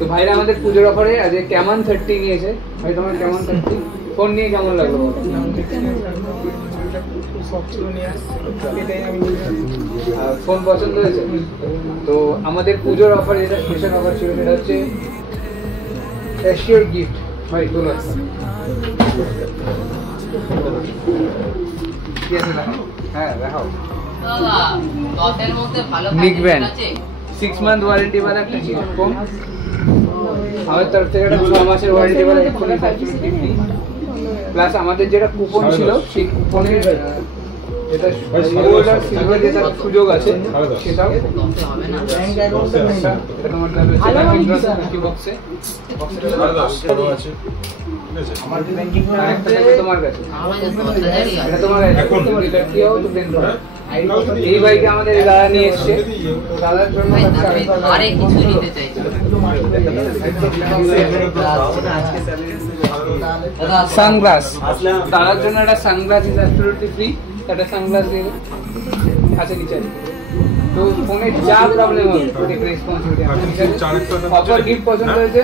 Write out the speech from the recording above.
তো ভাইরা আমাদের পুজোর অফারে আজ ক্যামন 30 নিয়েছে। ভাই তোমার ক্যামন 30 ফোন নিয়ে কেমন লাগলো? ফোন পছন্দ হয়েছে? তো আমাদের পুজোর অফার যেটা স্পেশাল অফার ছিল সেটা হচ্ছে এশিওর গিফট। ভাই তোলো কি আছে দেখো। হ্যাঁ দেখাও। নিকব্যান্ড 6 মান্থ ওয়ারেন্টি वाला একটা ফোন। আমাদের তরফ থেকে একটা 6 মাসের ওয়ারেন্টি वाला এক্ষুনি প্লাস আমাদের যেটা কুপন ছিল সেই কুপনের এটা গোল্ড আর সিলভার যেটা সুযোগ আছে সেটাও এটা তোমার কাছে কি বক্সে আছে আমার ব্যাংকিংটা একটা তোমার কাছে এটা তোমার এটা কি হবে তো দেন এই বাইকে আমাদের দাদা নিয়ে এসেছে। দাদার জন্য আরে কিছু নিতে চাইছি সানগ্লাস। দাদার জন্য একটা সানগ্লাস ইজ অ্যাবসলিউটলি ফ্রি। একটা সানগ্লাস দিয়ে আছে নিচে। তো ফোনে যা প্রবলেম হবে টেক রেসপন্সিবিলিটি। অফার গিফট পছন্দ হয়েছে?